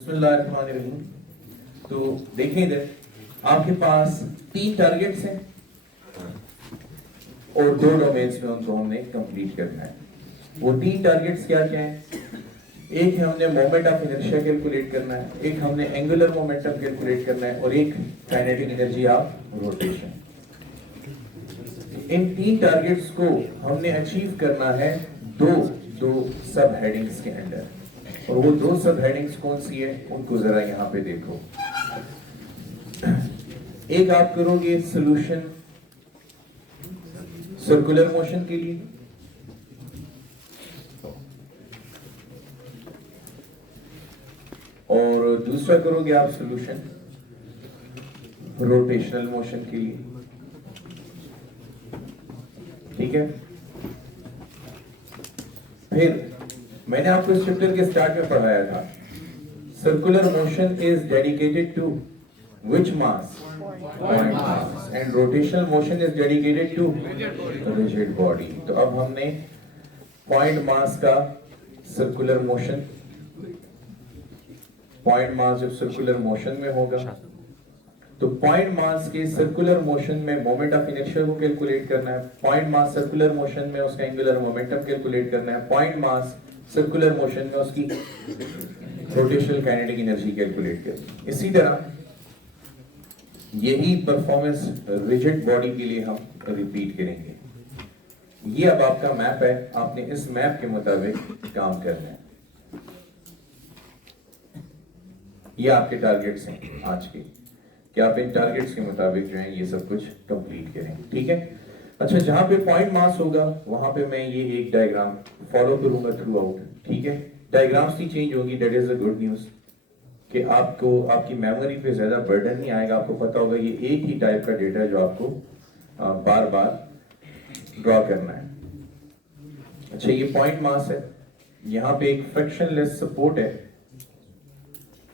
बिस्मिल्लाहिर्रहमानिर्रहीम। तो देखें इधर आपके पास 3 टारगेट्स हैं और 2 डोमेन्स में उनको हमने कंप्लीट करना है। वो 3 टारगेट्स क्या क्या हैं? एक है हमने मोमेंट ऑफ इनर्शिया कैलकुलेट करना है, एक हमने एंगुलर मोमेंटम कैलकुलेट करना है और एक kinetic energy of rotation. In 3 targets को हमने अचीव करना है दो सब हेडिंग्स के अंडर। और वो 2 सब हेडिंग्स कौन सी है उनको जरा यहां पे देखो। एक आप करोगे सॉल्यूशन सर्कुलर मोशन के लिए, और दूसरा करोगे आप सॉल्यूशन रोटेशनल मोशन के लिए। ठीक है, फिर मैंने आपको इस चैप्टर के स्टार्ट में पढ़ाया था circular motion is dedicated to which mass? Point mass. And rotational motion is dedicated to rigid body. तो अब हमने पॉइंट मास का सर्कुलर मोशन, पॉइंट मास जब सर्कुलर मोशन में होगा तो पॉइंट मास के सर्कुलर मोशन में मोमेंट ऑफ इनर्शिया को कैलकुलेट करना है, पॉइंट मास सर्कुलर मोशन में उसका एंगुलर मोमेंटम कैलकुलेट करना है, पॉइंट मास सर्कुलर मोशन में उसकी रोटेशनल काइनेटिक एनर्जी कैलकुलेट करनी है। इसी तरह यही परफॉर्मेंस रिजिड बॉडी के लिए हम रिपीट करेंगे। ये अब आपका मैप है, आपने इस मैप के मुताबिक काम करना है। ये आपके टारगेट्स हैं आज के, कि आप इन टारगेट्स के मुताबिक जो है ये सब कुछ कंप्लीट करें। ठीक है, अच्छा, जहां पे पॉइंट मास होगा वहां पे मैं ये एक डायग्राम फॉलो करूंगा थ्रू आउट। ठीक है, डायग्राम्स ही चेंज होगी, that is the good news, कि आपको आपकी मेमोरी पे ज्यादा बर्डन नहीं आएगा। आपको पता होगा ये एक ही टाइप का डेटा है जो आपको बार बार ड्रॉ करना है। अच्छा, ये पॉइंट मास है, यहाँ पे एक फ्रिक्शनलेस सपोर्ट है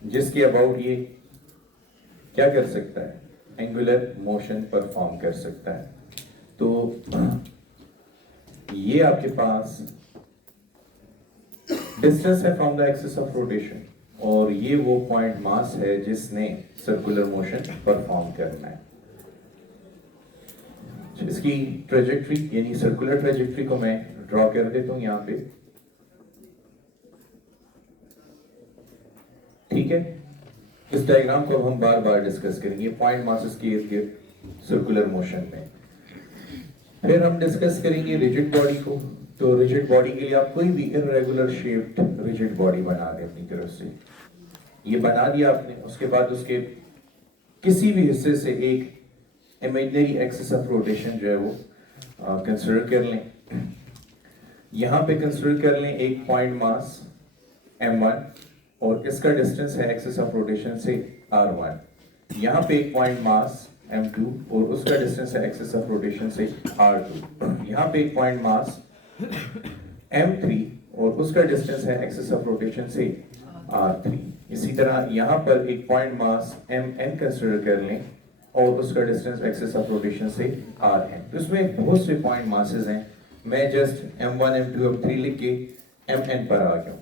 जिसके अबाउट ये क्या कर सकता है? एंगुलर मोशन परफॉर्म कर सकता है। तो ये आपके पास डिस्टेंस है from the axis of rotation, और ये वो पॉइंट मास है जिसने सर्कुलर मोशन परफॉर्म करना है। इसकी ट्रेजेक्ट्री यानी सर्कुलर ट्रेजेक्ट्री को मैं ड्रॉ कर देता हूं यहां पे। ठीक है, इस डायग्राम को हम बार बार डिस्कस करेंगे पॉइंट मासेस के इर्द गिर्द सर्कुलर मोशन में। फिर हम डिस्कस करेंगे रिजिड बॉडी को। तो रिजिड बॉडी के लिए आप कोई भी इररेगुलर शेप्ड रिजिड बॉडी बना दें अपनी तरफ से। ये बना दिया आपने, उसके बाद उसके किसी भी हिस्से से एक इमेजिनरी एक्सिस ऑफ रोटेशन जो है वो कंसिडर कर लें। यहां पे कंसिडर कर लें एक पॉइंट मास m1 और इसका डिस्टेंस है एक्सिस ऑफ रोटेशन से r1। यहाँ पे एक पॉइंट मास m2 और उसका डिस्टेंस है एक्सिस ऑफ रोटेशन से r2। यहाँ पे एक पॉइंट मास m3 और उसका डिस्टेंस है एक्सिस ऑफ रोटेशन से r3। इसी तरह यहाँ पर एक पॉइंट मास mn कंसिडर कर लें और उसका डिस्टेंस एक्सिस ऑफ रोटेशन से rn। तो इसमें बहुत से पॉइंट मासेस हैं, मैं जस्ट m1 m2 m3 लिख के mn पर आ गया हूँ।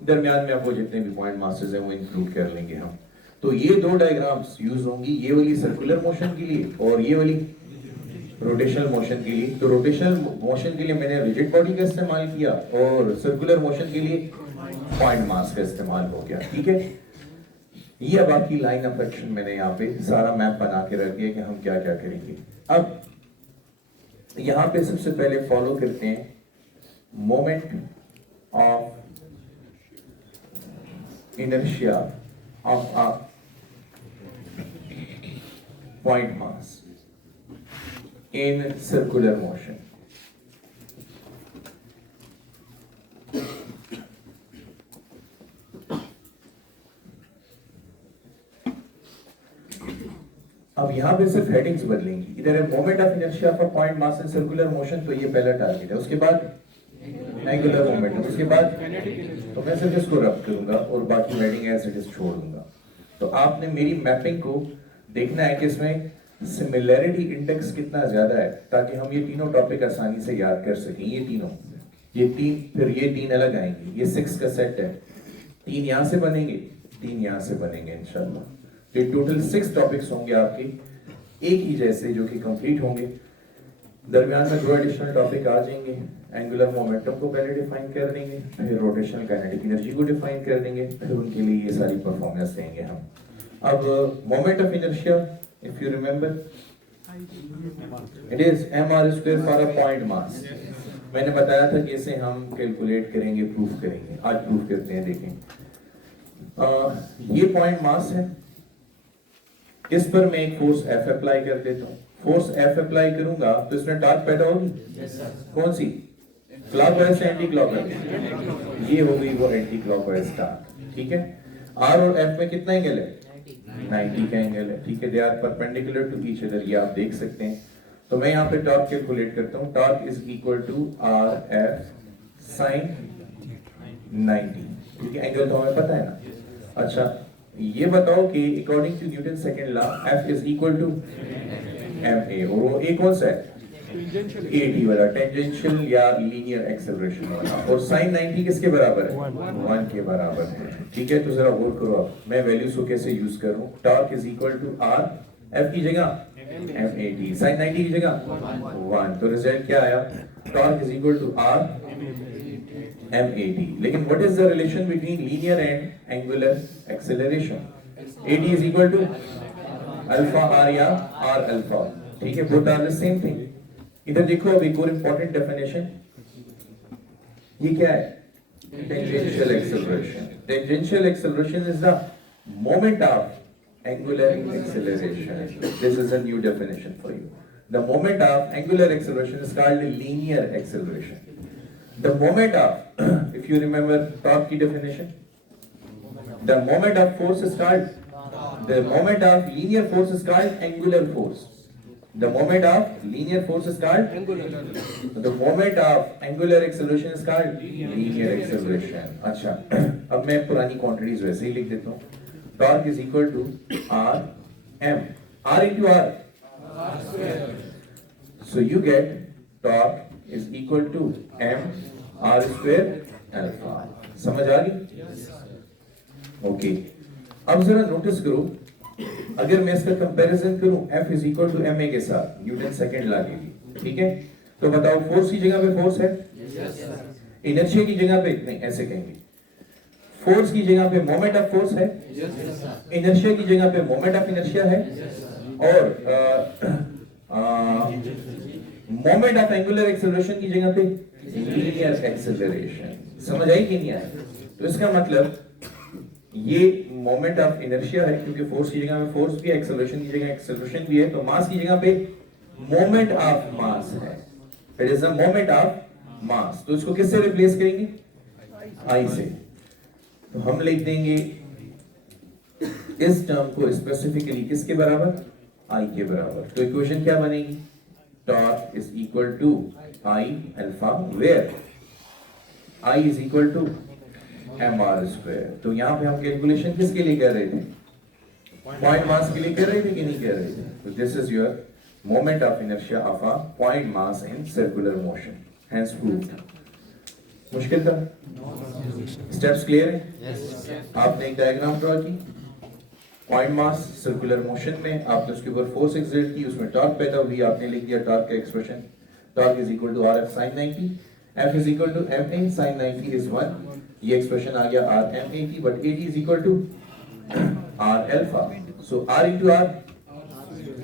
दरमियान में आप वो जितने भी पॉइंट मासेस हैं वो इंक्लूड कर लेंगे हम। तो ये 2 डायग्राम्स यूज होंगी, ये वाली सर्कुलर मोशन के लिए और ये वाली रोटेशनल मोशन के लिए। तो रोटेशनल मोशन के लिए मैंने रिजिड बॉडी का इस्तेमाल किया और सर्कुलर मोशन के लिए पॉइंट मास का इस्तेमाल हो गया। ठीक है, ये अब आपकी लाइन ऑफ एक्शन मैंने यहाँ पे सारा मैप बना के रख दिया कि हम क्या क्या करेंगे। अब यहाँ पे सबसे पहले फॉलो करते हैं moment of inertia of a point mass in circular motion. अब यहां पे सिर्फ हेडिंग्स बदलेंगी। इधर है moment of inertia of a point mass in circular motion, तो ये पहला टारगेट है। उसके बाद एंगुलर मोमेंटम, उसके बाद तो मैं सिर्फ इसको रब करूंगा और बाकी हेडिंग एज इट इज छोड़ दूंगा। तो आपने मेरी मैपिंग को देखना है कि इसमें सिमिलैरिटी इंडेक्स कितना ज्यादा है, ताकि हम ये तीनों टॉपिक आसानी से याद कर सकें। ये तीनों, ये 3, फिर ये 3 अलग आएंगे, ये 6 का सेट है। 3 यहां से बनेंगे 3 यहाँ से बनेंगे इंशाल्लाह। तो टोटल 6 टॉपिक्स होंगे आपके एक ही जैसे जो कि कंप्लीट होंगे। दरमियान में 2 एडिशनल टॉपिक आ जाएंगे। एंगुलर मोमेंटम को पहले डिफाइन कर देंगे, फिर रोटेशनल काइनेटिक एनर्जी को डिफाइन कर देंगे, फिर उनके लिए ये सारी परफॉर्मेंस देंगे हम। अब moment of inertia, if you remember, it is mr² for a point मास। मैंने बताया था कि इसे हम कैलकुलेट करेंगे, प्रूफ करेंगे। आज प्रूफ करते हैं, देखें। ये पॉइंट मास है, इस पर मैं एक फोर्स F अप्लाई कर देता हूँ। फोर्स F अप्लाई करूंगा तो इसमें टॉर्क पैदा होगी। कौन सी? क्लॉकवाइज से एंटी क्लॉकवाइज? ये हो गई वो एंटी क्लॉकवाइज टॉर्क। ठीक है। R और F में कितना एंगल है? 90 का एंगल है। ठीक है, they are perpendicular to each other, ये आप देख सकते हैं। तो मैं यहाँ पे टॉर्क कैलकुलेट करता हूँ। Torque is equal to RF sine 90। ठीक है, एंगल तो हमें पता है ना। अच्छा, ये बताओ कि according to Newton second law F is equal to ma, और वो ए कौन सा है? AT वाला, टेंजेंशियल या लीनियर एक्सेलरेशन वाला। और साइन 90 किसके बराबर है? 1 के बराबर है। ठीक है, तो जरा गौर करो अब मैं वैल्यूज को कैसे यूज करूं। Torque is equal to R, F की जगह MAT, साइन 90 की जगह 1। तो रिजल्ट क्या आया? Torque is equal to R MAT। लेकिन what is the relation between linear and angular acceleration? AT is equal to alpha R या R अल्फा। ठीक है, both are the same thing. इधर देखो अब एक और इंपॉर्टेंट डेफिनेशन, ये क्या है? Tangential acceleration. Tangential acceleration is the moment of angular acceleration. This is a new definition for you. The moment of angular acceleration is called linear acceleration. The moment of, if you remember torque की definition, the moment of force is called, the moment of linear force is called angular force. The moment of linear force is called angular. The moment of angular acceleration is called linear acceleration. अच्छा, अब मैं पुरानी quantities वैसे ही लिख देता हूँ। Torque is equal to R M, R into R. So you get torque is equal to M R square alpha। समझ आ गई? ओके, अब जरा नोटिस करो, अगर मैं इसका कंपैरिजन करूं F is equal to ma के साथ न्यूटन सेकंड लॉ के लिए, ठीक है, तो बताओ फोर्स की जगह पे फोर्स है, इनर्शिया की जगह पे नहीं, ऐसे कहेंगे फोर्स की जगह पे मोमेंट ऑफ फोर्स है, इनर्शिया की जगह पे मोमेंट ऑफ इनर्शिया है, और मोमेंट ऑफ एंगुलर एक्सेलरेशन की जगह पे लीनियर एक्सेलरेशन। समझ आई कि नहीं आई? तो इसका मतलब ये मोमेंट ऑफ इनर्शिया है, क्योंकि फोर्स की जगह में फोर्स भी है, एक्सेलरेशन की जगह एक्सेलरेशन भी है, तो मास की जगह पे मोमेंट ऑफ मास है। It is the moment of mass. तो इसको किससे रिप्लेस करेंगे? आई से। तो हम लिख देंगे इस टर्म को स्पेसिफिकली किसके बराबर? आई के बराबर। तो इक्वेशन क्या बनेगी? Torque is equal to I alpha, where I is equal to mr square. तो यहाँ पे हम कैलकुलेशन किसके लिए कर रहे थे? पॉइंट मास के लिए कर रहे थे कि नहीं कर रहे थे? तो this is your moment of inertia of a point mass in circular motion, hence proved. मुश्किल था? स्टेप्स क्लियर है? आपने एक डायग्राम ड्रॉ की, पॉइंट मास सर्कुलर मोशन में, आपने उसके ऊपर फोर्स एक्सर्ट की, उसमें टॉर्क पैदा हुई, आपने लिख दिया टॉर्क का expression, torque is equal to RF sin 90, F is equal to MA sin 90 is 1, ये एक्सप्रेशन आ गया RMAT, but AT is equal to R alpha, so R into R,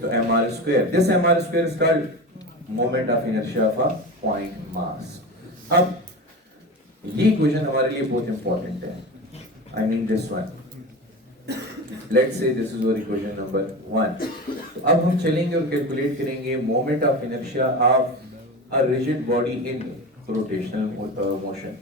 तो mr square. This mr square is called moment of inertia of a point mass. अब ये equation हमारे लिए बहुत important है, I mean this one. Let's say this is our equation number 1। तो अब हम चलेंगे और कैलकुलेट करेंगे moment of inertia of a rigid body in rotational motion.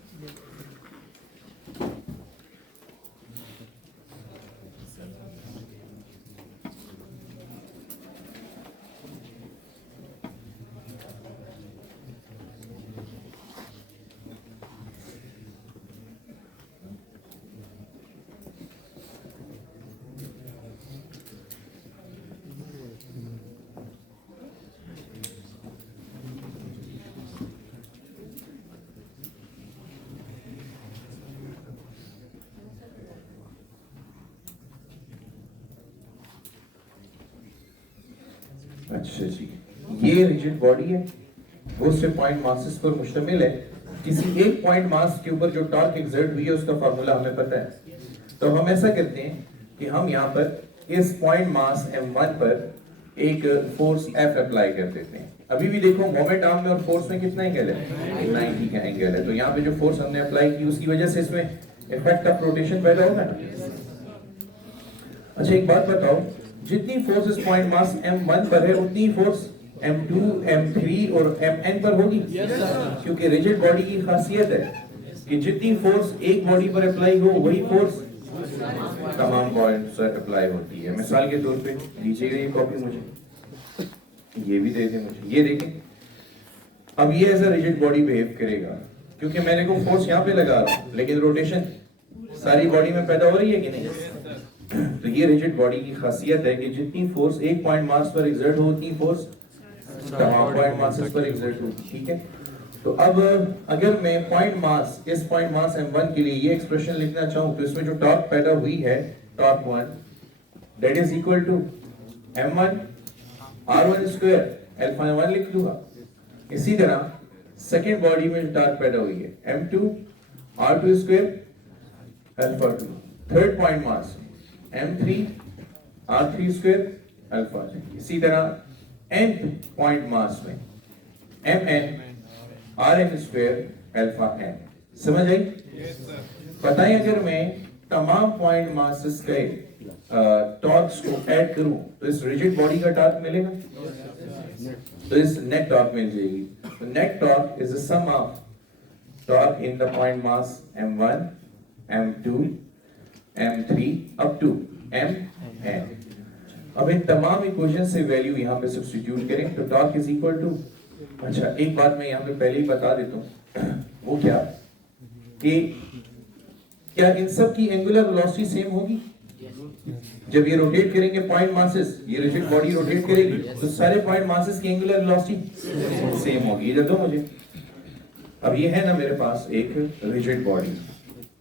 अच्छा जी, ये रिजिड बॉडी है, वो सिर्फ पॉइंट मासेस पर मुश्तमिल है। किसी एक पॉइंट मास के ऊपर जो टॉर्क एक्सर्ट हुई है उसका फार्मूला हमें पता है। तो हम ऐसा करते हैं कि हम यहाँ पर इस पॉइंट मास m1 पर एक फोर्स F अप्लाई कर देते हैं। अभी भी देखो मोमेंट आर्म में और फोर्स में कितना एंगल है, 90 का एंगल है। तो यहाँ पे जो फोर्स हमने अप्लाई की उसकी वजह से इसमें इफेक्ट ऑफ रोटेशन पैदा होगा ना। अच्छा एक बात बताओ, जितनी फोर्स इस पॉइंट मास m1 पर है उतनी फोर्स m2, m3 और mn पर होगी। क्योंकि रिजिड बॉडी की खासियत है कि जितनी फोर्स एक बॉडी पर अप्लाई हो वही फोर्स तमाम पॉइंट्स पर अप्लाई होती है। मिसाल के तौर पे दीजिएगा ये कॉपी मुझे, ये भी दे दें मुझे, ये देखें। अब ये ऐसा रिजिड बॉडी बिहेव करेगा क्योंकि मैंने को फोर्स यहाँ पे लगा रहा हूँ लेकिन रोटेशन सारी बॉडी में पैदा हो रही है कि नहीं। तो ये रिजिड बॉडी की खासियत है कि जितनी फोर्स एक पॉइंट मास पर एक्सर्ट हो उतनी फोर्स तमाम पॉइंट मासेस पर एक्सर्ट होगी। ठीक है, तो अब अगर मैं पॉइंट मास, इस पॉइंट मास m1 के लिए ये एक्सप्रेशन लिखना चाहूं तो इसमें जो टॉर्क पैदा हुई है, torque 1 that is equal to m1 r1 square alpha 1 लिख दूंगा। इसी तरह सेकेंड बॉडी में टॉर्क पैदा हुई है m2 r2 square alpha 2। Third point mass m3 r3 square alpha 3। इसी तरह nth पॉइंट मास में mn rn square alpha n। समझ आई? बताएं अगर मैं तमाम पॉइंट मासेस के टॉर्क्स को ऐड करूं तो इस रिजिड बॉडी का टॉर्क मिलेगा, तो इस नेट टॉर्क मिल जाएगी। तो net torque is the sum of torque in the point mass m1 m2 m3 up to mn। अब इन तमाम इक्वेशन से वैल्यू यहाँ पे सब्स्टिट्यूट करें तो टॉर्क इज इक्वल टू, अच्छा एक बात मैं यहाँ पे पहले ही बता देता हूँ, वो क्या कि क्या इन सब की एंगुलर वेलोसिटी सेम होगी? जब ये रोटेट करेंगे पॉइंट मासेस, ये रिजिड बॉडी रोटेट करेगी तो सारे पॉइंट मासेस की एंगुलर वेलोसिटी सेम होगी। इधर दो मुझे, अब ये है ना मेरे पास एक रिजिड बॉडी,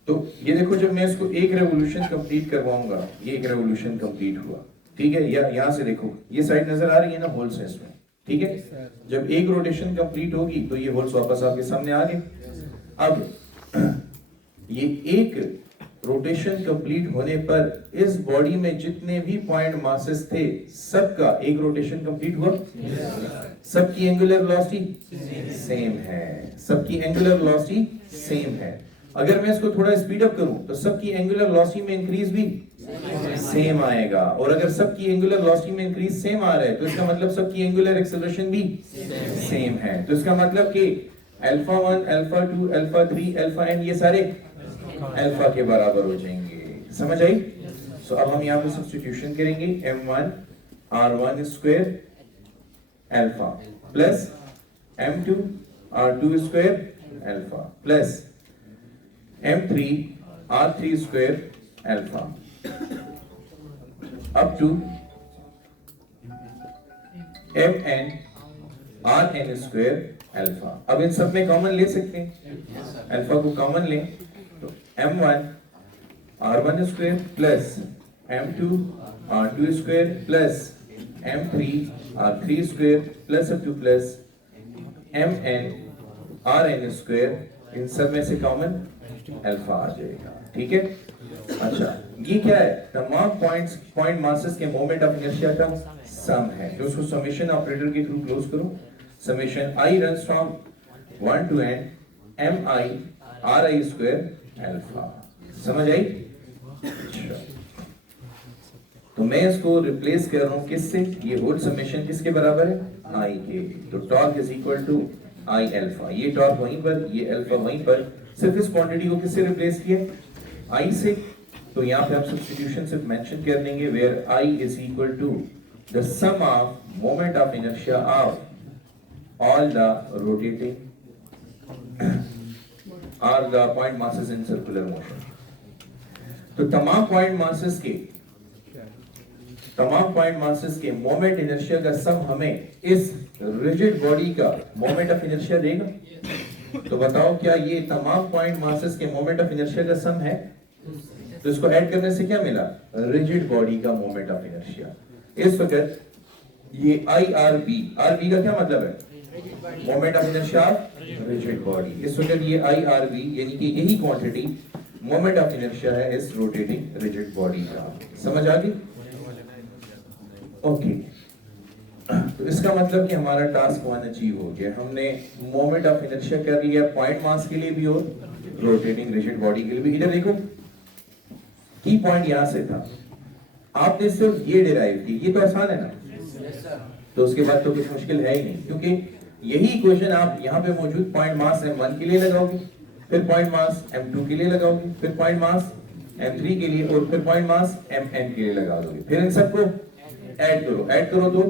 तो ये देखो जब मैं इसको एक रेवोल्यूशन कंप्लीट करवाऊंगा, ये एक रेवोल्यूशन कंप्लीट हुआ, ठीक है, या यहाँ से देखो ये साइड नजर आ रही है ना होल्स है इसमें, ठीक है। जब एक रोटेशन कंप्लीट होगी तो ये होल्स वापस आपके सामने आ गए। अब ये एक रोटेशन कंप्लीट होने पर इस बॉडी में जितने भी पॉइंट मासेस थे सबका एक रोटेशन कंप्लीट हुआ, सबकी एंगुलर वेलोसिटी सेम है, सबकी एंगुलर वेलोसिटी सेम है। अगर मैं इसको थोड़ा स्पीड अप करूं तो सबकी एंगुलर वेलोसिटी में इंक्रीज भी सेम आएगा, और अगर सबकी एंगुलर वेलोसिटी में इंक्रीज सेम आ रहा है तो इसका मतलब सबकी एंगुलर एक्सेलरेशन भी सेम है। तो इसका मतलब कि alpha 1 alpha 2 alpha 3 alpha n ये सारे अल्फा के बराबर हो जाएंगे। समझ आई? सो अब हम यहाँ पे सब्स्टिट्यूशन करेंगे m1 r1 square alpha plus m2 r2 square alpha plus m3 r3 square alpha up to mn rn square alpha. अब इन सब में कॉमन ले सकते हैं, अल्फा को कॉमन लें तो m1 r1 square plus m2 r2 square plus m3 r3 square plus up to plus mn rn square, इन सब में से कॉमन अल्फा आ जाएगा। ठीक है, अच्छा ये क्या है? तमाम पॉइंट मासेस के मोमेंट ऑफ इनर्शिया का सम है, जो उसको समेशन ऑपरेटर के थ्रू क्लोज करो। Summation I runs from 1 to n mi ri square alpha. समझ आई? तो मैं इसको रिप्लेस कर रहा हूं किससे? ये होल समेशन किसके बराबर है? I के। तो torque is equal to I alpha, ये टॉर्क वहीं पर, ये अल्फा वहीं पर, सिर्फ इस क्वांटिटी को किससे रिप्लेस किया? I से। तो यहाँ पे हम सब्स्टिट्यूशन सिर्फ मेंशन कर देंगे where I is equal to the sum of moment of inertia of all the rotating or the point masses in circular motion। तो तमाम पॉइंट मासेस के मोमेंट इनर्शिया का सम हमें इस रिजिड बॉडी का मोमेंट ऑफ इनर्शिया देगा। तो बताओ क्या ये तमाम पॉइंट मासेस के मोमेंट ऑफ इनर्शिया का सम है? तो इसको ऐड करने से क्या मिला? रिजिड बॉडी का मोमेंट ऑफ इनर्शिया। इस वक्त ये IRB, RB का क्या मतलब है? Moment of inertia rigid body. इस वक्त ये IRB यानी कि यही क्वांटिटी मोमेंट ऑफ इनर्शिया है इस रोटेटिंग रिजिड बॉडी का। समझ आ गई? ओके, तो इसका मतलब कि हमारा टास्क 1 अचीव हो गया। हमने मोमेंट ऑफ इनर्शिया कर लिया पॉइंट मास के लिए भी और रोटेटिंग रिजिड बॉडी के लिए भी। इधर देखो, की पॉइंट यहां से था, आपने सिर्फ ये डिराइव की, ये तो आसान है ना, तो उसके बाद तो कुछ मुश्किल है ही नहीं, क्योंकि यही इक्वेशन आप यहाँ पे मौजूद पॉइंट मास M1 के लिए लगाओगे, फिर पॉइंट मास M2 के लिए लगाओगे, फिर पॉइंट मास M3 के लिए और फिर पॉइंट मास Mn के लिए लगा दोगे। फिर इन सबको ऐड करो तो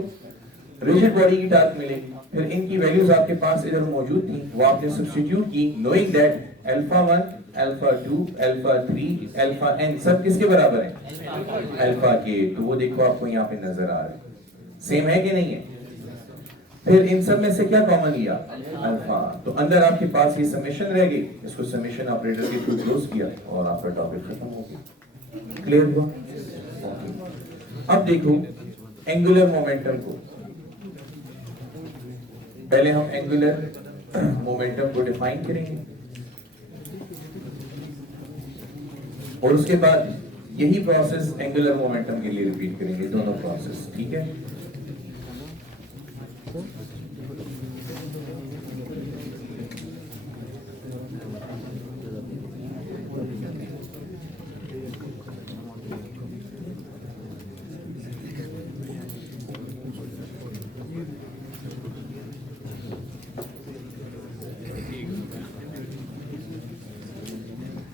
रिजिड बॉडी की टास्क मिलेगी। फिर इनकी वैल्यूज आपके पास इधर मौजूद थी, वो आपने सब्स्टिट्यूट की, knowing that alpha 1, alpha 2, alpha 3, alpha n सब किसके बराबर है? अल्फा के। तो वो देखो आपको यहाँ पे नजर आ रहा है, सेम है कि नहीं है? फिर इन सब में से क्या कॉमन लिया? अल्फा। तो अंदर आपके पास ये समेशन रह गई, इसको समेशन ऑपरेटर के थ्रू क्लोज किया और आपका टॉपिक खत्म हो गया। क्लियर हुआ? अब देखो एंगुलर मोमेंटम को, पहले हम एंगुलर मोमेंटम को डिफाइन करेंगे और उसके बाद यही प्रोसेस एंगुलर मोमेंटम के लिए रिपीट करेंगे, दोनों प्रोसेस। ठीक है?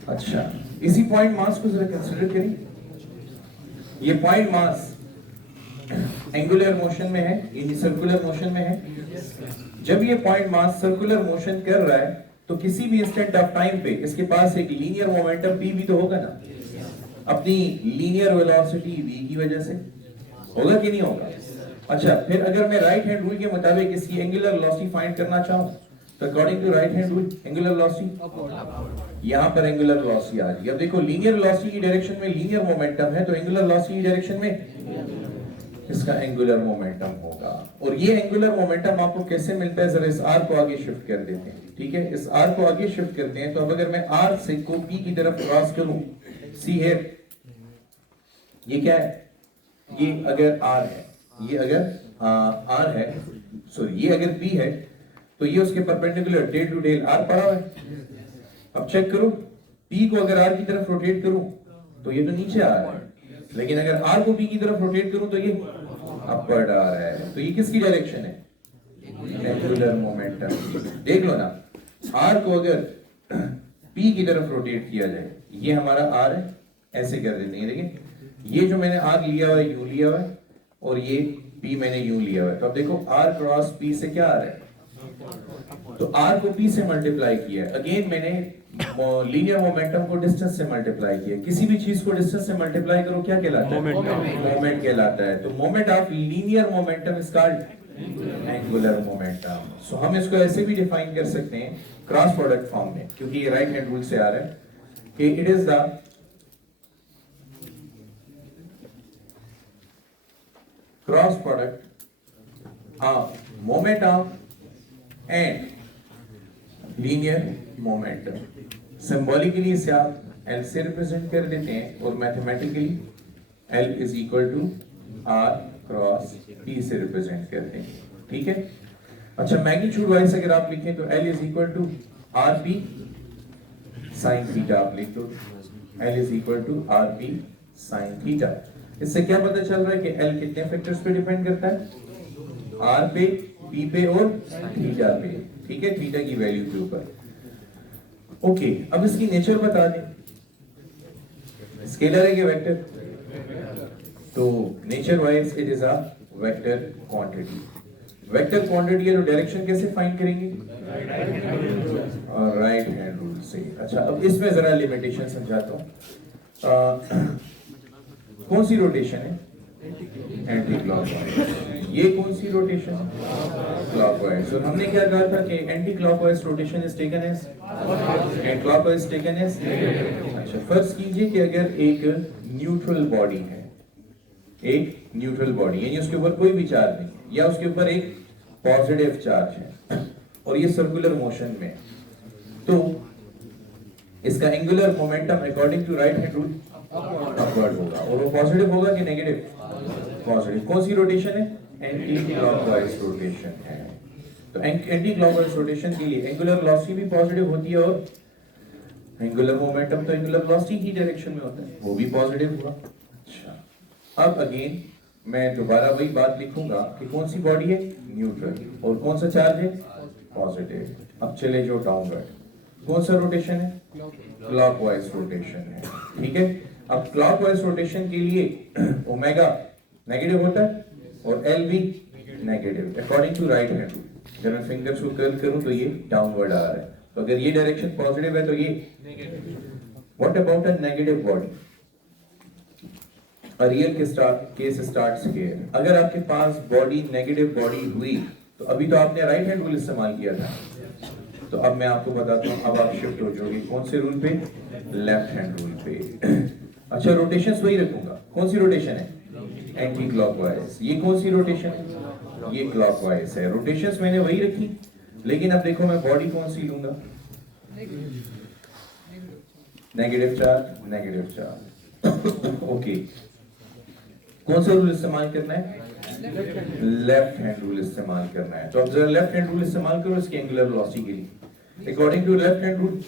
अच्छा, इसी पॉइंट मास को जरा कंसीडर करें। ये पॉइंट मास एंगुलर मोशन में है, यानी सर्कुलर मोशन में है। जब ये पॉइंट मास सर्कुलर मोशन कर रहा है तो किसी भी इंस्टेंट ऑफ टाइम पे इसके पास एक लीनियर मोमेंटम p भी तो होगा ना, अपनी लीनियर वेलोसिटी v की वजह से। होगा कि नहीं होगा? अच्छा, फिर अगर मैं राइट हैंड रूल के मुताबिक इसकी एंगुलर वेलोसिटी फाइंड करना चाहूं तो according to right hand rule angular velocity, यहां पर एंगुलर वेलोसिटी आ रही है। अब देखो लीनियर वेलोसिटी की डायरेक्शन में लीनियर मोमेंटम है, तो एंगुलर वेलोसिटी की डायरेक्शन में इसका एंगुलर मोमेंटम होगा। और ये एंगुलर मोमेंटम आपको कैसे मिलता है, जरा इस आर को आगे शिफ्ट कर देते हैं। ठीक है, इस आर को आगे शिफ्ट करते हैं। तो अब अगर मैं आर से को पी की तरफ क्रॉस करूं, सी हियर, ये क्या है? ये अगर आर है, ये अगर आर है, सॉरी ये अगर पी है, तो ये उसके perpendicular tail to tail R पड़ा हुआ है। अब चेक करो, पी को अगर आर की तरफ रोटेट करूं तो ये तो नीचे आ रहा है, लेकिन अगर आर को पी की तरफ रोटेट करूं तो ये अपवर्ड आ रहा है। तो ये किसकी डायरेक्शन है? Angular momentum. देख लो ना, आर को अगर पी की तरफ रोटेट किया जाए, ये हमारा आर है, ऐसे कर देते हैं। देखिए ये जो मैंने आर लिया हुआ है यू लिया हुआ है और ये पी मैंने यू लिया हुआ है। तो अब देखो आर क्रॉस पी से क्या आ रहा है? तो आर को पी से मल्टीप्लाई किया है। अगेन मैंने लीनियर मोमेंटम को डिस्टेंस से मल्टीप्लाई किया। किसी भी चीज को डिस्टेंस से मल्टीप्लाई करो क्या कहलाता है? मोमेंट कहलाता है। तो moment of linear momentum is called angular momentum. So हम इसको ऐसे भी डिफाइन कर सकते हैं क्रॉस प्रोडक्ट फॉर्म में, क्योंकि ये राइट हैंड रूल से आ रहा है कि it is the cross product of moment of and linear momentum. Symbolically इसे आप L से रिप्रेजेंट कर देते हैं और mathematically L is equal to R cross P से रिप्रेजेंट करते हैं। ठीक है? अच्छा, मैग्नीट्यूड वाइज अगर आप लिखें तो L is equal to RP sine theta आप लिख दो। L is equal to RP sine theta. इससे क्या पता चल रहा है कि L कितने फैक्टर्स पे डिपेंड करता है? R पे, P पे और थीटा पे। ठीक है, थीटा की वैल्यू के ऊपर। ओके, अब इसकी नेचर बता दें। स्केलर है कि वेक्टर? तो nature wise it is a vector quantity. Vector quantity है तो डायरेक्शन कैसे फाइंड करेंगे? राइट हैंड रूल से। अच्छा, अब इसमें जरा लिमिटेशन समझाता हूं। कौन सी रोटेशन है? Anti clockwise. ये कौन सी रोटेशन? क्लॉकवाइज। तो हमने क्या कहा था कि anti clockwise rotation is taken as and clockwise taken as. अच्छा, फर्ज कीजिए कि अगर एक न्यूट्रल बॉडी है, एक न्यूट्रल बॉडी, यानी उसके ऊपर कोई भी चार्ज नहीं या उसके ऊपर एक पॉजिटिव चार्ज है और ये सर्कुलर मोशन में, तो इसका angular momentum according to right hand rule upward होगा और वो पॉजिटिव होगा कि नेगेटिव? पॉजिटिव। कौन सी रोटेशन है? एंटी क्लॉकवाइज रोटेशन है। तो एंटी क्लॉकवाइज रोटेशन के लिए एंगुलर वेलोसिटी भी पॉजिटिव होती है और एंगुलर मोमेंटम तो एंगुलर वेलोसिटी की डायरेक्शन में होता है, वो भी पॉजिटिव हुआ। अच्छा, अब अगेन मैं दोबारा वही बात लिखूंगा कि कौन सी बॉडी है? न्यूट्रल, और कौन सा चार्ज है? पॉजिटिव। अब चले जो डाउनवर्ड, कौन सा रोटेशन है? क्लॉकवाइज रोटेशन है। ठीक है, अब क्लॉकवाइज रोटेशन के लिए ओमेगा नेगेटिव होता है और एल भी negative according to right hand rule. जब मैं फिंगर्स को कर्ल करूं तो ये डाउनवर्ड आ रहा है, तो अगर ये डायरेक्शन पॉजिटिव है तो ये negative. What about a negative body? A real case starts here. अगर आपके पास बॉडी नेगेटिव बॉडी हुई तो अभी तो आपने राइट हैंड रूल इस्तेमाल किया था, तो अब मैं आपको बताता हूं, अब आप शिफ्ट हो जाओगे कौन से रूल पे? लेफ्ट हैंड रूल पे। अच्छा, रोटेशंस वही रखूंगा। कौन सी रोटेशन है? Anti clockwise. ये कौन सी रोटेशन है? ये क्लॉकवाइज है। रोटेशंस मैंने वही रखी, लेकिन अब देखो मैं बॉडी कौन सी लूंगा? Negative charge, negative charge. Okay, कौन सा रूल इस्तेमाल करना है? लेफ्ट हैंड रूल इस्तेमाल करना है। तो अब जरा लेफ्ट हैंड रूल इस्तेमाल करो इसके एंगुलर वेलोसिटी के लिए। According to left hand rule,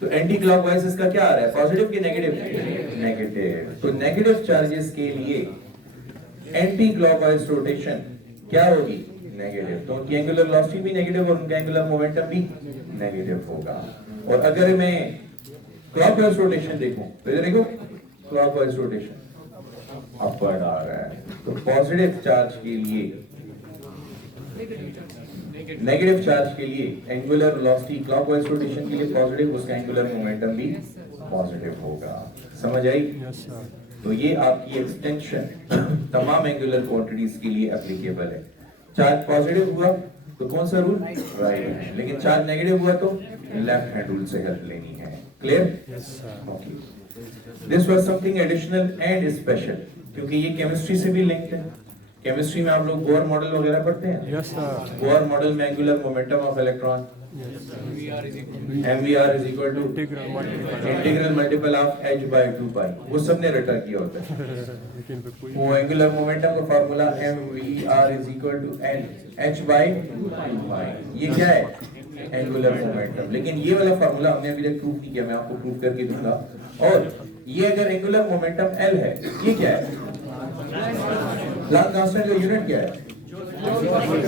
तो एंटी क्लॉकवाइज इसका क्या आ रहा है? पॉजिटिव कि नेगेटिव? नेगेटिव। तो नेगेटिव चार्जेस के लिए एंटी क्लॉकवाइज रोटेशन क्या होगी? नेगेटिव। तो उनकी एंगुलर वेलोसिटी भी नेगेटिव और उनका एंगुलर मोमेंटम भी नेगेटिव होगा। और अगर मैं क्लॉकवाइज रोटेशन देखूं तो इधर देखो, क्लॉकवाइज रोटेशन अपवर्ड आ रहा है, तो पॉजिटिव चार्ज के लिए, नेगेटिव चार्ज के लिए एंगुलर वेलोसिटी क्लॉकवाइज रोटेशन के लिए पॉजिटिव, उसका एंगुलर मोमेंटम भी पॉजिटिव होगा। समझ आई? तो ये आपकी एक्सटेंशन तमाम एंगुलर क्वांटिटीज के लिए एप्लीकेबल है। चार्ज पॉजिटिव हुआ तो कौन सा रूल? Right hand. लेकिन चार्ज नेगेटिव हुआ तो लेफ्ट हैंड रूल से हेल्प लेनी है। Clear? Okay, this was something additional and special, क्योंकि ये केमिस्ट्री से भी लिंक्ड है। केमिस्ट्री में आप लोग बोर मॉडल वगैरह पढ़ते हैं? Yes sir. बोर मॉडल में angular momentum of electron MVR is equal to integral multiple of h by 2 पाई, वो सबने रटा किया होता है। वो एंगुलर मोमेंटम का formula MVR is equal to n h by 2 पाई, ये क्या है? Angular momentum. लेकिन ये वाला फार्मूला हमने अभी तक प्रूफ नहीं किया, मैं आपको प्रूफ करके दूंगा। और ये अगर एंगुलर मोमेंटम L है, ये क्या है? प्लांक कांस्टेंट का यूनिट क्या है?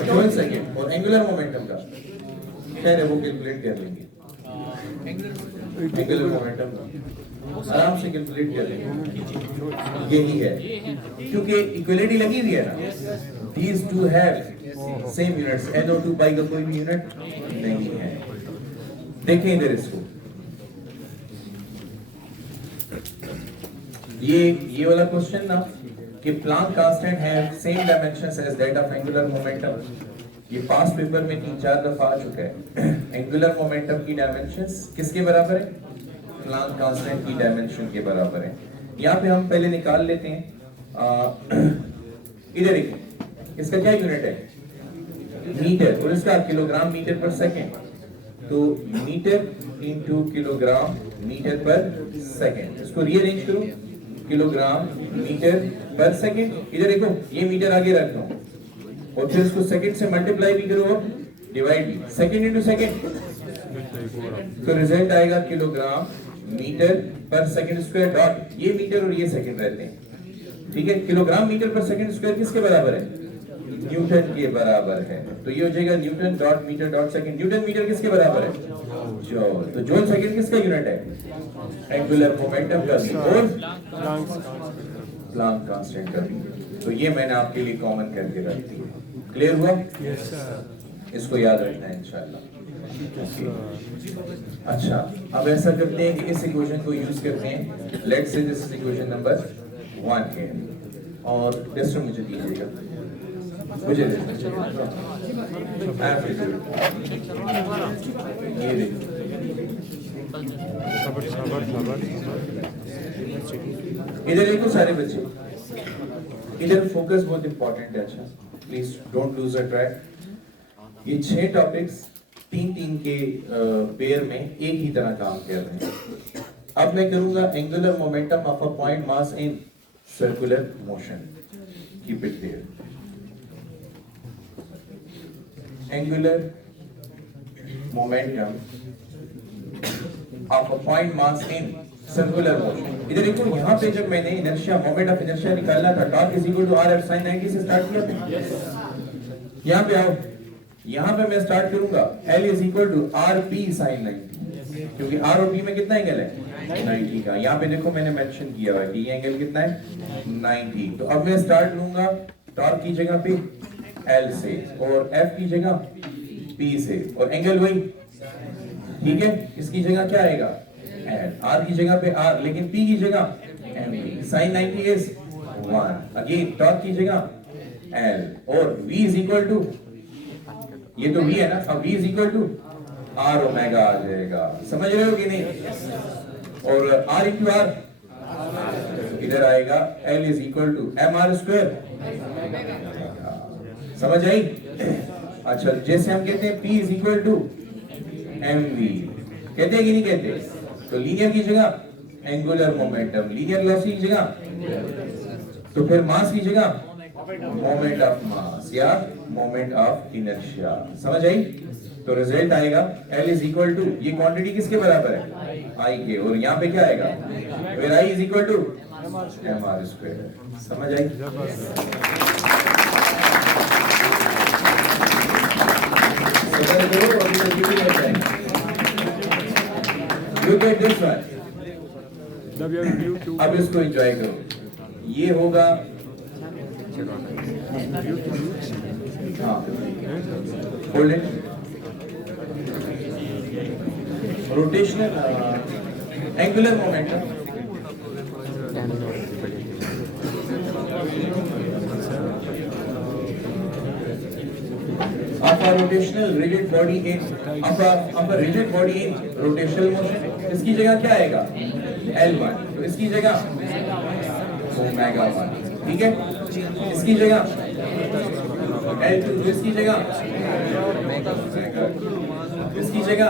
Joule second. और एंगुलर मोमेंटम का खैर है, वो कैलकुलेट कर लेंगे। एंगुलर मोमेंटम आराम से कैलकुलेट कर लेंगे, यही है, क्योंकि इक्वलिटी लगी हुई है ना। These two have same units, NO2 पाई का कोई भी यूनिट नहीं है। देखें इधर इसको, ये वाला क्वेश्चन ना कि प्लांक कांस्टेंट है same dimensions as that of angular momentum, ये पास्ट पेपर में 3-4 दफा आ चुका है। एंगुलर मोमेंटम की डायमेंशंस किसके बराबर है? प्लांक कांस्टेंट की डायमेंशन के बराबर है। यहाँ पे हम पहले निकाल लेते हैं, इधर देखिए, इसका क्या यूनिट है? मीटर, और इसका किलोग्राम मीटर पर सेकेंड। तो मीटर इंटू किलोग्राम मीटर पर सेकेंड, इसको रीअरेंज करो, किलोग्राम मीटर पर सेकेंड। इधर देखो, ये मीटर आगे रख दो और फिर इसको सेकंड से मल्टीप्लाई भी करो और डिवाइड भी, सेकंड इनटू सेकंड, तो रिजल्ट आएगा किलोग्राम मीटर पर सेकंड स्क्वायर डॉट ये मीटर और ये सेकंड रहते हैं। ठीक है, किलोग्राम मीटर पर सेकंड स्क्वायर किसके बराबर है? न्यूटन के बराबर है। तो ये हो जाएगा newton dot metre dot second. Newton metre किसके बराबर है? जूल। तो जूल सेकंड किसका यूनिट है? एंगुलर मोमेंटम का भी और प्लांक कांस्टेंट का भी। तो ये मैंने आपके लिए कॉमन करके रख दी। क्लियर हुआ? Yes sir. इसको याद रखना है इंशाल्लाह। अच्छा, अब ऐसा करते हैं कि इस इक्वेशन को यूज करते हैं। Let's say this is equation number 1 है और टेस्ट मुझे दीजिएगा, मुझे ये देखिए, इधर देखो सारे बच्चे, इधर फोकस बहुत इंपॉर्टेंट है। अच्छा please don't lose a track. ये 6 टॉपिक्स 3-3 के पेयर में एक ही तरह काम कर रहे हैं। अब मैं करूंगा angular momentum of a point mass in circular motion. Keep it there. Angular momentum of a point mass in circular motion. इधर देखो, यहाँ पे जब मैंने इनर्शिया मोमेंट ऑफ इनर्शिया निकालना था, torque is equal to R F sine 90 से start किया था। यहाँ पे आओ, यहाँ पे मैं स्टार्ट करूंगा L is equal to R P sine 90, क्योंकि आर और पी में कितना एंगल है 90 का। यहाँ पे देखो मैंने मेंशन किया हुआ है कि ये एंगल कितना है 90। तो अब मैं स्टार्ट लूंगा टॉर्क की जगह पे L से और F की जगह P से, और एंगल वही, ठीक है। इसकी जगह क्या आएगा L, R की जगह पे R, लेकिन P की जगह MP। Sine 90 is 1। Again torque की जगह L और V इज इक्वल टू, ये तो V है ना, अब V is equal to R omega आ जाएगा। समझ रहे हो कि नहीं? और R इंटू R इधर आएगा L is equal to MR square. समझ आई? अच्छा, जैसे हम कहते हैं P is equal to MV, कहते हैं कि नहीं कहते? तो लीनियर की जगह एंगुलर मोमेंटम, लीनियर वेलोसिटी की जगह, तो फिर मास की जगह मोमेंट ऑफ मास या मोमेंट ऑफ इनर्शिया। समझ आई? तो रिजल्ट आएगा L इज इक्वल टू, ये क्वांटिटी किसके बराबर है I के, और यहाँ पे क्या आएगा फिर I is equal to MR square. समझ आई? Look at this one. अब इसको एंजॉय करो। ये होगा, हाँ hold it, rotational angular momentum of a rotational rigid body in of a rigid body in rotational motion। इसकी जगह क्या आएगा L1, तो इसकी जगह ओमेगा 1, ठीक है। इसकी जगह L2, तो इसकी जगह इसकी जगह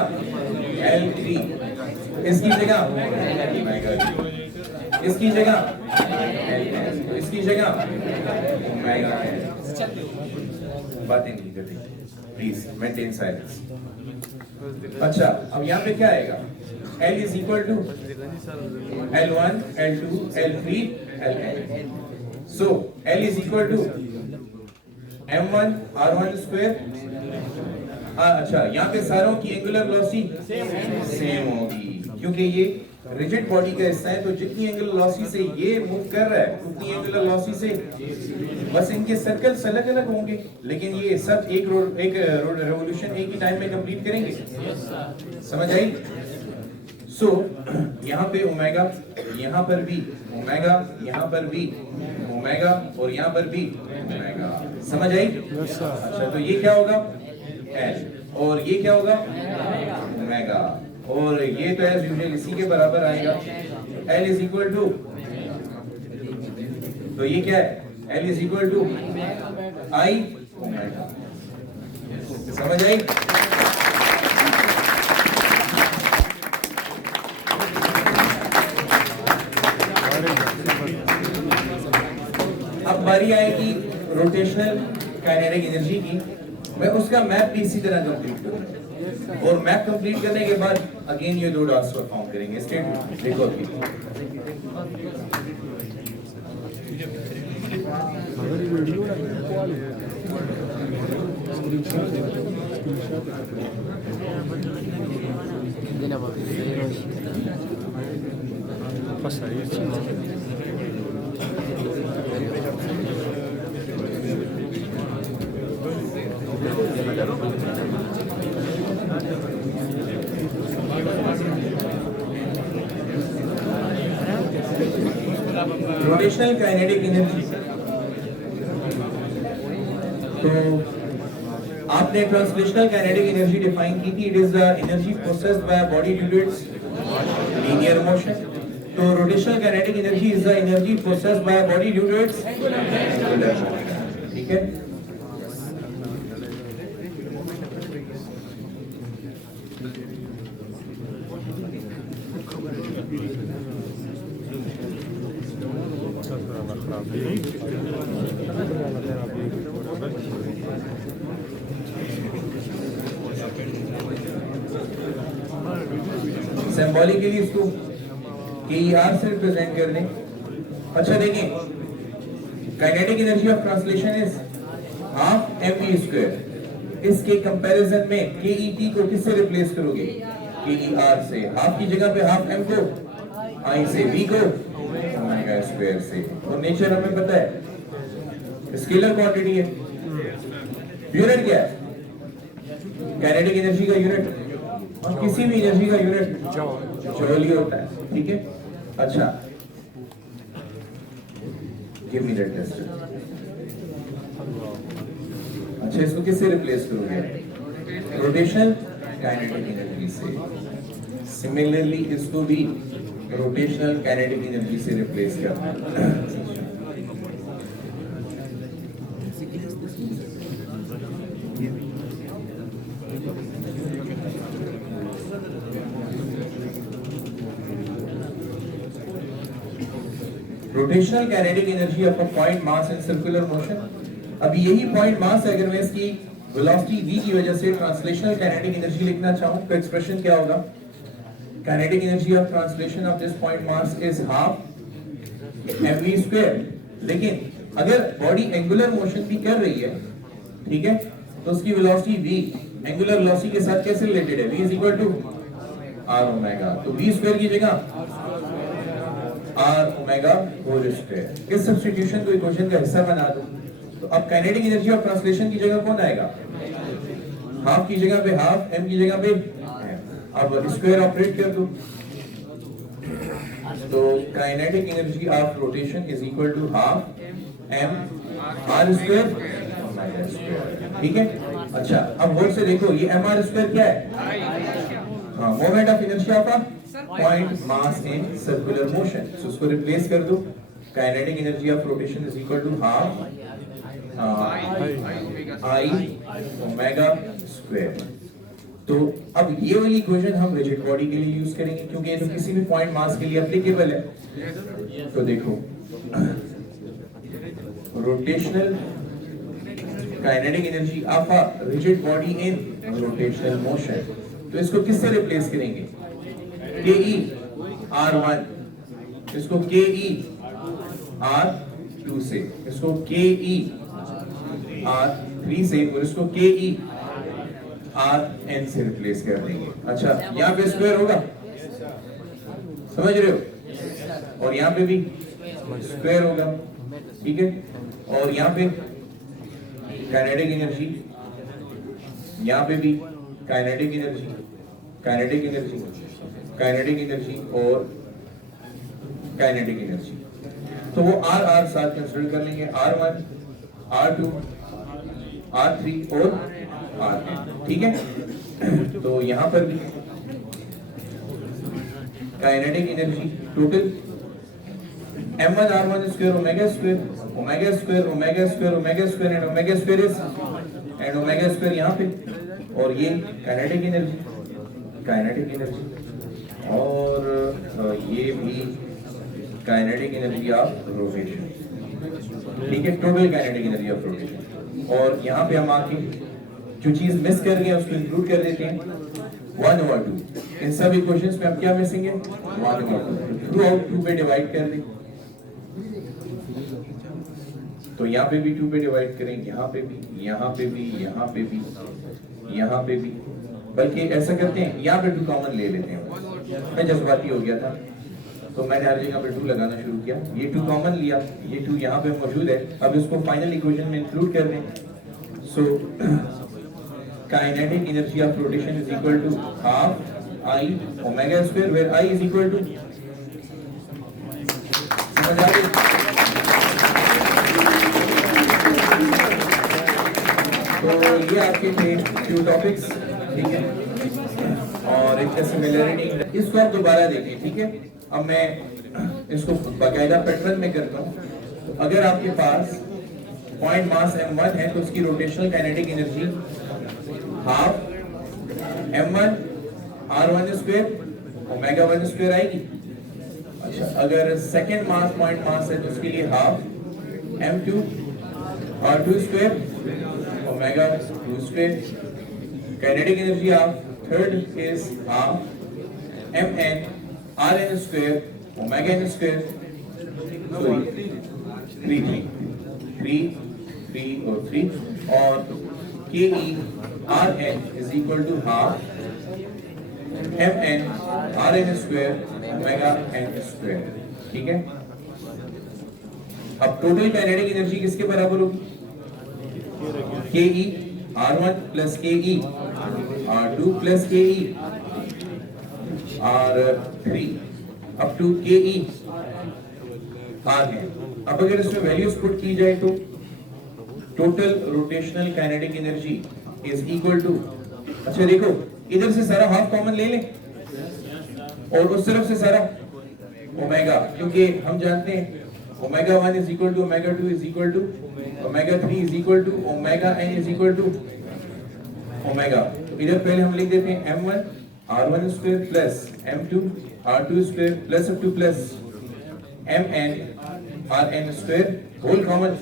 L3, इसकी जगह ओमेगा 2, इसकी जगह Ls, तो इसकी जगह ओमेगा L। बातें नहीं करती, प्लीज मेंटेन साइलेंस। अच्छा, अब यहाँ पे क्या आएगा L is equal to L1, L2, L3, Ln। So L is equal to M1 R1 square. अच्छा, यहाँ पे सारों की एंगुलर वेलोसिटी सेम होगी, क्योंकि ये रिजिड बॉडी का हिस्सा है। तो जितनी एंगुलर वेलोसिटी से ये मूव कर रहा है उतनी एंगुलर वेलोसिटी से, बस इनके सर्कल्स अलग अलग होंगे, लेकिन ये सब एक रेवोल्यूशन एक ही टाइम में कंप्लीट करेंगे। समझ आई? सो यहाँ पे ओमेगा, यहाँ पर भी ओमेगा, यहाँ पर भी ओमेगा, और यहाँ पर भी ओमेगा। समझ आई? अच्छा, तो ये क्या होगा L, और ये क्या होगा ओमेगा, और ये तो एज यूजुअल इसी के बराबर आएगा L इज इक्वल टू, तो ये क्या है L is equal to I omega. समझ आई? अब बारी आएगी रोटेशनल काइनेटिक एनर्जी की। मैं उसका मैप भी इसी तरह कंप्लीट करूंगा, और मैप कंप्लीट करने के बाद अगेन ये दो डॉट्स परफॉर्म करेंगे। स्टेट देखो अभी, रोटेशनल काइनेटिक एनर्जी। तो आपने ट्रांसलेशनल काइनेटिक एनर्जी डिफाइन की थी। It is the energy processed by body due to its linear motion. तो rotational kinetic energy is the energy processed by body due to its angular motion. ठीक है, symbolically इसको KER से represent कर दें। अच्छा देखिए, kinetic energy of translation is half mv square. इसके कंपैरिजन में KET को किससे रिप्लेस करोगे? KER से। हाफ की जगह पे हाफ m को I से, v को ओमेगा स्क्वायर से। और नेचर हमें पता है स्केलर क्वांटिटी है। यूनिट क्या है? काइनेटिक एनर्जी का यूनिट और किसी भी एनर्जी का यूनिट जूल ही होता है। ठीक है, अच्छा गिव मी दैट टेस्ट। अच्छा, इसको किससे रिप्लेस करोगे? रोटेशनल काइनेटिक एनर्जी से। सिमिलरली इसको भी रोटेशनल काइनेटिक एनर्जी से रिप्लेस करना है। Rotational kinetic energy of a point mass in circular motion. अभी यही पॉइंट मास है, अगर मैं इसकी वेलोसिटी v की वजह से ट्रांसलेशनल काइनेटिक एनर्जी लिखना चाहूं तो एक्सप्रेशन क्या होगा? Kinetic energy of translation of this point mass is half mv square. लेकिन अगर बॉडी एंगुलर मोशन भी कर रही है, ठीक है, तो उसकी वेलोसिटी v एंगुलर वेलोसिटी के साथ कैसे रिलेटेड है? v is equal to r omega. तो v स्क्वायर की जगह r ओमेगा होल स्क्वायर। इस सब्स्टिट्यूशन को इक्वेशन का हिस्सा बना दो। तो अब काइनेटिक एनर्जी ऑफ ट्रांसलेशन की जगह कौन आएगा? हाफ की जगह पे हाफ, m की जगह पे अब स्क्वायर ऑपरेट कर दो। तो kinetic energy of rotation is equal to half m r square omega square. ठीक है, अच्छा अब गौर से देखो, ये m r स्क्वायर क्या है? हाँ, moment of inertia of point mass in circular motion. So उसको रिप्लेस कर दो। Kinetic energy of rotation is equal to half I omega square. तो अब ये वाली इक्वेशन हम रिजिड बॉडी के लिए यूज करेंगे, क्योंकि ये तो किसी भी पॉइंट मास के लिए एप्लीकेबल है। तो देखो, rotational kinetic energy of a rigid body in rotational motion. तो इसको किससे रिप्लेस करेंगे? KE R1, इसको KE R2 से, इसको KE R3 से, और इसको KE Rn से रिप्लेस कर देंगे। अच्छा, यहाँ पे स्क्वायर होगा, समझ रहे हो? और यहाँ पे भी स्क्वायर होगा। ठीक है, और यहाँ पे काइनेटिक एनर्जी, यहाँ पे भी kinetic energy, kinetic energy, kinetic energy और काइनेटिक एनर्जी। तो वो R साथ कंसीडर कर लेंगे, R1, R2, R3 और Rn। ठीक है, तो यहाँ पर भी kinetic energy total m1 r1 square omega square omega square omega square omega square and omega square is and omega square यहाँ पे, और ये काइनेटिक एनर्जी और ये भी काइनेटिक एनर्जी ऑफ रोटेशन। ठीक है, total kinetic energy of rotation. और यहाँ पे हम आके जो चीज मिस कर गए उसको इंक्लूड कर देते हैं 1/2। इन सब इक्वेशंस में हम क्या मिसिंग है? 1/2। थ्रू आउट 2 पे डिवाइड कर दें, तो यहाँ पे भी 2 पे डिवाइड करें, यहाँ पे भी, यहाँ पे भी, यहाँ पे भी, यहाँ पे भी। बल्कि ऐसा करते हैं, यहाँ पे 2 कॉमन ले लेते हैं। मैं जज्बाती हो गया था तो मैंने हर जगह पे 2 लगाना शुरू किया। ये 2 कॉमन लिया, ये 2 यहाँ पे मौजूद है। अब इसको फाइनल इक्वेशन में इंक्लूड कर दें। So kinetic energy of rotation is equal to half I omega square, where I is equal to, समझ आ गई? तो ये आपके थे फ्यू टॉपिक्स। ठीक है, और और एक सिमिलरिटी, इसको आप दोबारा देखिए, ठीक है। अब मैं इसको बाकायदा पैटर्न में करता हूँ। अगर आपके पास पॉइंट मास m1 है तो उसकी rotational kinetic energy half m1 r1 square omega 1 square आएगी। अच्छा, अगर सेकेंड मास पॉइंट मास है तो उसके लिए half m2 r2 square omega 2 square. Kinetic energy of third is half mn rn square omega n square, sorry 3 और 3, और ke rn is equal to half mn rn square omega n square, ठीक है। अब total kinetic energy किसके बराबर होगी? ke r1 plus ke r2 plus ke r3 up to ke rn। अब अगर इसमें वैल्यूज पुट की जाए तो total rotational kinetic energy is equal to, अच्छा देखो इधर से सारा हाफ कॉमन ले लें और उस तरफ से सारा ओमेगा, क्योंकि हम जानते हैं omega 1 is equal to omega 2 is equal to omega 3 is equal to omega n is equal to omega. तो इधर पहले हम लिख देते हैं m1 r1 square plus m2 r2 square plus up to plus mn rn square whole common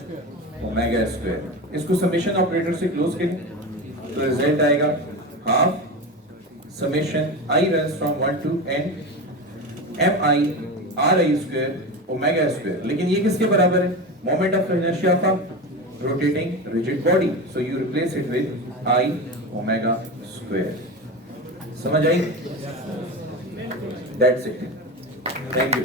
omega square. इसको summation operator से close करें तो रिजल्ट आएगा half summation i runs from 1 to n mi ri square omega square. लेकिन ये किसके बराबर है? Moment of inertia of a rotating rigid body, so you replace it with i omega square. समझ आई? That's it, thank you.